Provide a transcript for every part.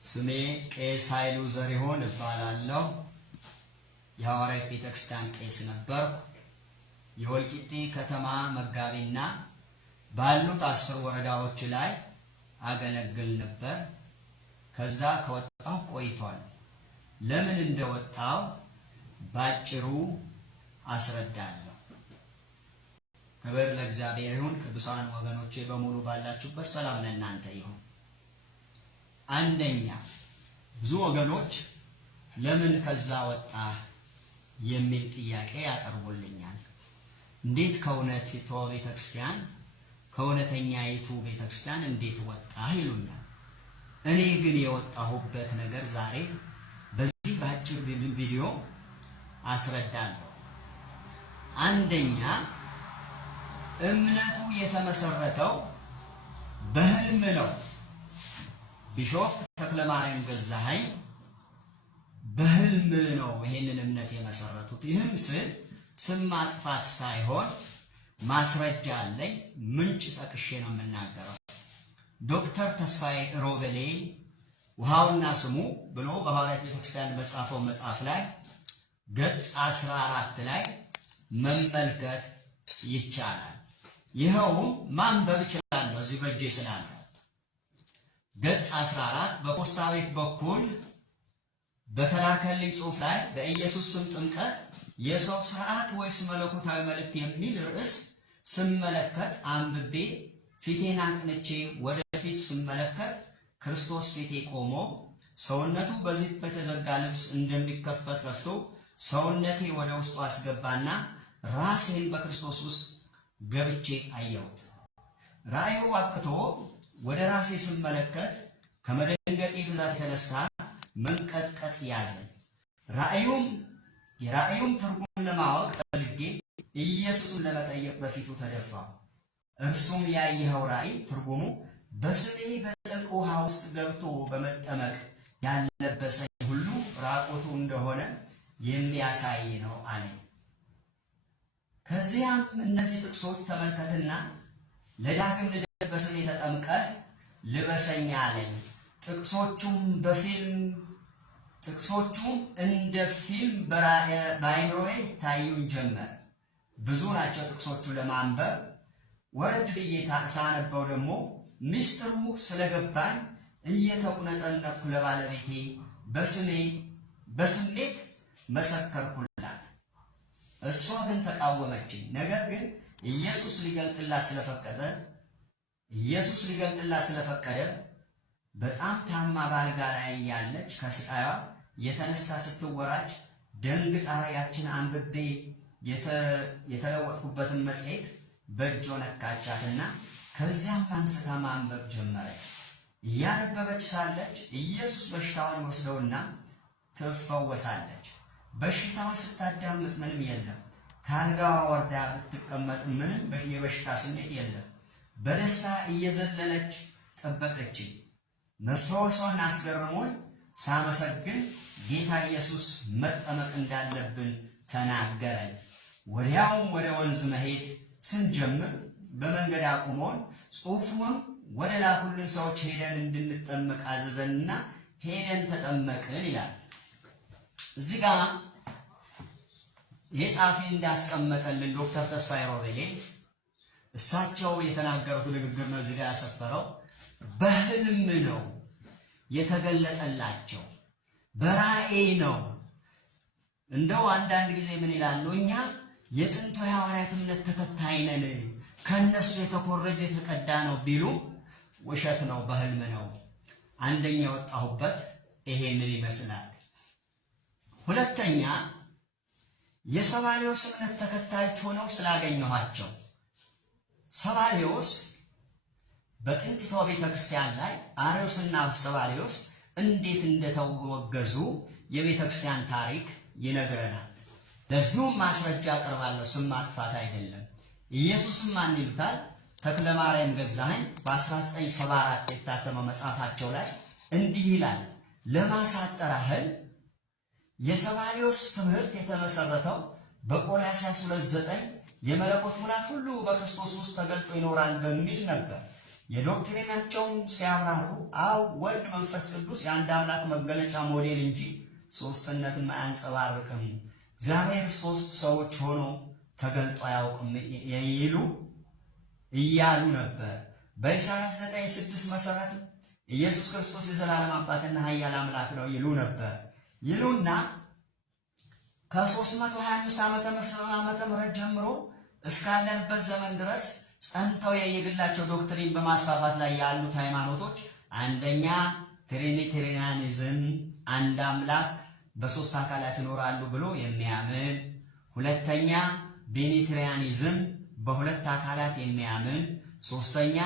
ስሜ ቄስ ኃይሉ ዘሪሁን እባላለሁ። የሐዋርያት ቤተክርስቲያን ቄስ ነበርኩ። የወልቂጤ ከተማ መጋቢና ባሉት 10 ወረዳዎች ላይ አገለግል ነበር። ከዛ ከወጣሁ ቆይቷል። ለምን እንደወጣሁ ባጭሩ አስረዳለሁ። ክብር ለእግዚአብሔር ይሁን። ቅዱሳን ወገኖቼ በሙሉ ባላችሁበት ሰላም ለእናንተ ይሁን። አንደኛ ብዙ ወገኖች ለምን ከዛ ወጣ የሚል ጥያቄ ያቀርቡልኛል። እንዴት ከእውነቲቱ ቤተክርስቲያን ከእውነተኛይቱ ቤተክርስቲያን እንዴት ወጣ ይሉኛል። እኔ ግን የወጣሁበት ነገር ዛሬ በዚህ ባጭር ቪዲዮ አስረዳለሁ። አንደኛ እምነቱ የተመሰረተው በህልም ነው። ቢሾፕ ተክለማርያም ገዛኸኝ በህልም ነው ይሄንን እምነት የመሰረቱት። ይህም ስም ማጥፋት ሳይሆን ማስረጃ አለኝ፣ ምንጭ ጠቅሼ ነው የምናገረው። ዶክተር ተስፋዬ ሮበሌ ውሃውና ስሙ ብሎ በሐዋርያት ቤተክርስቲያን በጻፈው መጽሐፍ ላይ ገጽ 14 ላይ መመልከት ይቻላል። ይኸውም ማንበብ እችላለሁ እዚህ በእጄ ስላለ። ገጽ 14 በፖስታ ቤት በኩል በተላከልኝ ጽሑፍ ላይ በኢየሱስ ስም ጥምቀት የሰው ስርዓት ወይስ መለኮታዊ መልእክት የሚል ርዕስ ስመለከት አንብቤ ፊቴን አቅንቼ ወደፊት ስመለከት ክርስቶስ ፊቴ ቆሞ ሰውነቱ በዚህ በተዘጋ ልብስ እንደሚከፈት ከፍቶ ሰውነቴ ወደ ውስጡ አስገባና ራሴን በክርስቶስ ውስጥ ገብቼ አየሁት። ራእዩ አብቅቶ ወደ ራሴ ስመለከት ከመደንገጤ ብዛት የተነሳ መንቀጥቀጥ ያዘኝ። የራእዩም ትርጉም ለማወቅ ፈልጌ ኢየሱስን ለመጠየቅ በፊቱ ተደፋሁ። እርሱም ያየኸው ራእይ ትርጉሙ በስሜ በጥልቅ ውሃ ውስጥ ገብቶ በመጠመቅ ያለበሰኝ ሁሉ ራቆቱ እንደሆነ የሚያሳይ ነው አለኝ። ከዚያም እነዚህ ጥቅሶች ተመልከትና ለዳግም ልደት በስሜ ተጠምቀህ ልበሰኝ አለኝ። ጥቅሶቹም እንደ ፊልም በአይምሮዬ ታዩኝ ጀመር። ብዙ ናቸው ጥቅሶቹ ለማንበብ። ወረድ ብዬ ሳነበው ደግሞ ሚስጥሩ ስለገባኝ እየተቁነጠነጥኩ ለባለቤቴ በስሜት መሰከርኩላት። እሷ ግን ተቃወመችኝ። ነገር ግን ኢየሱስ ሊገልጥላት ስለፈቀደ በጣም ታማ ባልጋ ላይ ያለች ከስቃይዋ የተነሳ ስትወራጭ ደንግጣ ያችን አንብቤ የተለወጥኩበትን መጽሔት በእጇ ነካቻትና ከዚያም አንስታ ማንበብ ጀመረች። እያነበበች ሳለች ኢየሱስ በሽታዋን ይወስደውና ትፈወሳለች። በሽታዋን ስታዳምጥ ምንም የለም። ከአልጋዋ ወርዳ ብትቀመጥ ምንም የበሽታ ስሜት የለም። በደስታ እየዘለለች ጠበቀችኝ። መፈወሷን አስገርሞኝ ሳመሰግን ጌታ ኢየሱስ መጠመቅ እንዳለብን ተናገረን። ወዲያውም ወደ ወንዝ መሄድ ስንጀምር በመንገድ አቁሞን ጽሑፉን ወደ ላኩልን ሰዎች ሄደን እንድንጠመቅ አዘዘንና ሄደን ተጠመቅን ይላል። እዚህ ጋር ይሄ ጻፊ እንዳስቀመጠልን ዶክተር ተስፋዬ ሮበሌ እሳቸው የተናገሩት ንግግር ነው እዚህ ጋር ያሰፈረው። በህልም ነው የተገለጠላቸው፣ በራእይ ነው። እንደው አንዳንድ ጊዜ ምን ይላሉ፣ እኛ የጥንቱ የሐዋርያት እምነት ተከታይ ነን፣ ከነሱ የተኮረጀ የተቀዳ ነው ቢሉ ውሸት ነው፣ በህልም ነው። አንደኛ የወጣሁበት ይሄንን ይመስላል። ሁለተኛ የሰባሌዎስ እምነት ተከታዮች ሆነው ስላገኘኋቸው። ሰባሌዎስ በጥንቲቷ ቤተክርስቲያን ላይ አርዮስና ሰባሌዎስ እንዴት እንደተወገዙ የቤተክርስቲያን ታሪክ ይነግረናል። ለዚሁም ማስረጃ አቀርባለሁ፣ ስም ማጥፋት አይደለም። ኢየሱስም ማን ይሉታል? ተክለማርያም ገዛኸኝ በ1974 የታተመው መጽሐፋቸው ላይ እንዲህ ይላል። ለማሳጠር ያህል የሰባሌዎስ ትምህርት የተመሰረተው በቆላስይስ 2:9 የመለኮት ሙላት ሁሉ በክርስቶስ ውስጥ ተገልጦ ይኖራል በሚል ነበር። የዶክትሪናቸውን ሲያብራሩ አብ ወልድ መንፈስ ቅዱስ የአንድ አምላክ መገለጫ ሞዴል እንጂ ሶስትነትን አያንጸባርቅም፣ እግዚአብሔር ሶስት ሰዎች ሆኖ ተገልጦ አያውቅም እያሉ ነበር። በኢሳይያስ 9:6 መሰረት ኢየሱስ ክርስቶስ የዘላለም አባትና ኃያል አምላክ ነው ይሉ ነበር። ይሉና ከ325 ዓመተ ምህረት ጀምሮ እስካለንበት ዘመን ድረስ ጸንተው የየግላቸው ዶክትሪን በማስፋፋት ላይ ያሉት ሃይማኖቶች አንደኛ ትሪኒቴሪያኒዝም አንድ አምላክ በሶስት አካላት ይኖራሉ ብሎ የሚያምን፣ ሁለተኛ ቢኒትሪያኒዝም በሁለት አካላት የሚያምን፣ ሶስተኛ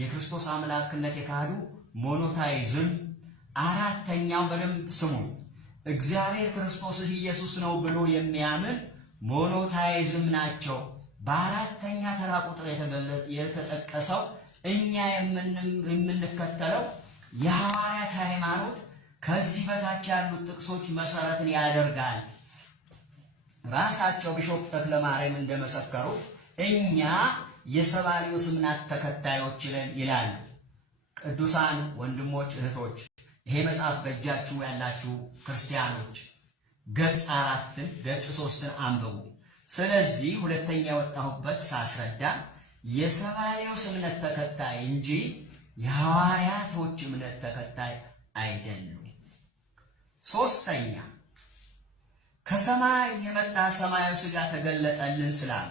የክርስቶስ አምላክነት የካዱ ሞኖታይዝም፣ አራተኛው በደንብ ስሙ እግዚአብሔር ክርስቶስ ኢየሱስ ነው ብሎ የሚያምን ሞኖታይዝም ናቸው። በአራተኛ ተራ ቁጥር የተጠቀሰው እኛ የምንከተለው የሐዋርያት ሃይማኖት ከዚህ በታች ያሉት ጥቅሶች መሰረትን ያደርጋል። ራሳቸው ቢሾፕ ተክለ ማርያም እንደመሰከሩት እኛ የሰባልዮስ እምነት ተከታዮች ነን ይላሉ። ቅዱሳን ወንድሞች እህቶች፣ ይሄ መጽሐፍ በእጃችሁ ያላችሁ ክርስቲያኖች ገጽ 4 ገጽ 3 አንብቡ። ስለዚህ ሁለተኛ የወጣሁበት ሳስረዳ የሰባልዮስ እምነት ተከታይ እንጂ የሐዋርያቶች እምነት ተከታይ አይደሉም። ሶስተኛ ከሰማይ የመጣ ሰማያዊ ሥጋ ተገለጠልን ስላሉ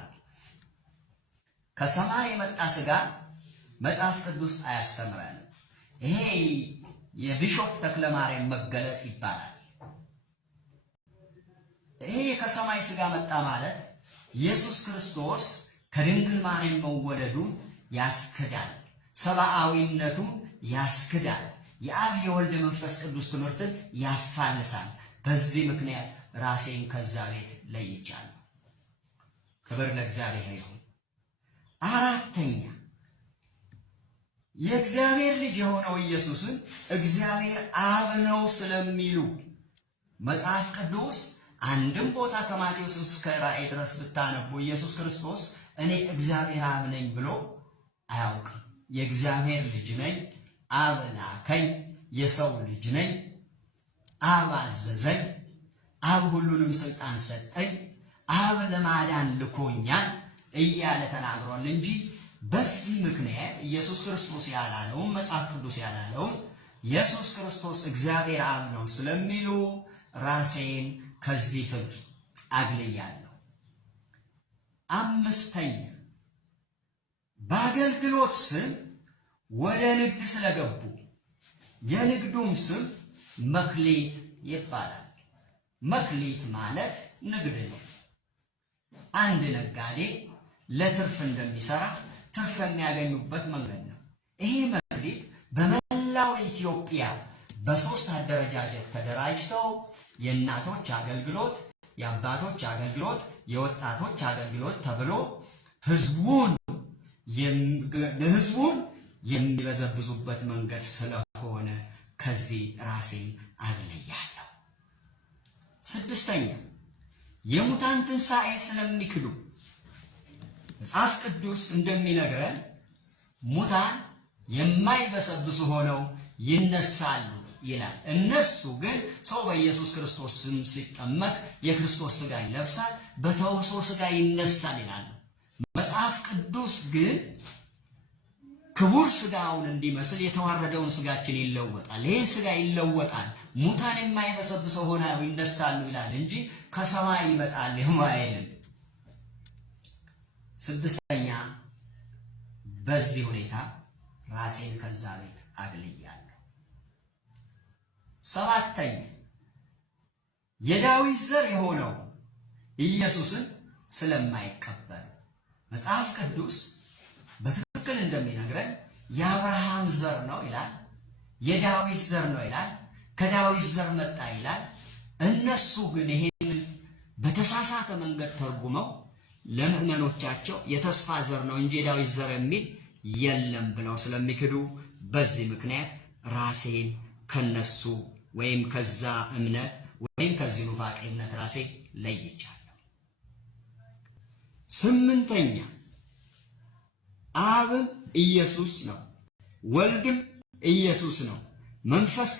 ከሰማይ የመጣ ሥጋ መጽሐፍ ቅዱስ አያስተምረንም። ይሄ የቢሾፕ ተክለ ማርያም መገለጥ ይባላል። ይሄ ከሰማይ ሥጋ መጣ ማለት ኢየሱስ ክርስቶስ ከድንግል ማርያም መወለዱን ያስክዳል፣ ሰብአዊነቱን ያስክዳል፣ የአብ የወልድ መንፈስ ቅዱስ ትምህርትን ያፋልሳል። በዚህ ምክንያት ራሴን ከዛ ቤት ለይቻለሁ። ክብር ለእግዚአብሔር ይሁን። አራተኛ የእግዚአብሔር ልጅ የሆነው ኢየሱስን እግዚአብሔር አብ ነው ስለሚሉ መጽሐፍ ቅዱስ አንድም ቦታ ከማቴዎስ እስከ ራእይ ድረስ ብታነቡ ኢየሱስ ክርስቶስ እኔ እግዚአብሔር አብ ነኝ ብሎ አያውቅም። የእግዚአብሔር ልጅ ነኝ፣ አብ ላከኝ፣ የሰው ልጅ ነኝ፣ አብ አዘዘኝ፣ አብ ሁሉንም ስልጣን ሰጠኝ፣ አብ ለማዳን ልኮኛል እያለ ተናግሯል እንጂ በዚህ ምክንያት ኢየሱስ ክርስቶስ ያላለውን መጽሐፍ ቅዱስ ያላለውን ኢየሱስ ክርስቶስ እግዚአብሔር አብ ነው ስለሚሉ ራሴን ከዚህ ትምህርት አግልያለሁ። አምስተኛ በአገልግሎት ስም ወደ ንግድ ስለገቡ የንግዱም ስም መክሊት ይባላል። መክሊት ማለት ንግድ ነው። አንድ ነጋዴ ለትርፍ እንደሚሰራ ትርፍ የሚያገኙበት መንገድ ነው። ይሄ መክሊት በመላው ኢትዮጵያ በሶስት አደረጃጀት ተደራጅተው የእናቶች አገልግሎት፣ የአባቶች አገልግሎት፣ የወጣቶች አገልግሎት ተብሎ ህዝቡን የሚበዘብዙበት መንገድ ስለሆነ ከዚህ ራሴን አግልያለሁ። ስድስተኛ የሙታን ትንሣኤ ስለሚክዱ መጽሐፍ ቅዱስ እንደሚነግረን ሙታን የማይበሰብሱ ሆነው ይነሳሉ ይላል። እነሱ ግን ሰው በኢየሱስ ክርስቶስ ስም ሲጠመቅ የክርስቶስ ሥጋ ይለብሳል፣ በተውሶ ሥጋ ይነሳል ይላሉ። መጽሐፍ ቅዱስ ግን ክቡር ሥጋውን እንዲመስል የተዋረደውን ሥጋችን ይለወጣል። ይህ ሥጋ ይለወጣል፣ ሙታን የማይበሰብሰው ሆነው ይነሳሉ ይላል እንጂ ከሰማይ ይመጣል አይልም። ስድስተኛ በዚህ ሁኔታ ራሴን ከዛ ቤት አግልያለሁ። ሰባተኛ የዳዊት ዘር የሆነው ኢየሱስን ስለማይቀበል መጽሐፍ ቅዱስ በትክክል እንደሚነግረን የአብርሃም ዘር ነው ይላል፣ የዳዊት ዘር ነው ይላል፣ ከዳዊት ዘር መጣ ይላል። እነሱ ግን ይሄንን በተሳሳተ መንገድ ተርጉመው ለምዕመኖቻቸው የተስፋ ዘር ነው እንጂ የዳዊት ዘር የሚል የለም ብለው ስለሚክዱ በዚህ ምክንያት ራሴን ከነሱ ወይም ከዛ እምነት ወይም ከዚህ ኑፋቄ እምነት ራሴ ለይቻለሁ። ስምንተኛ አብም ኢየሱስ ነው። ወልድም ኢየሱስ ነው። መንፈስ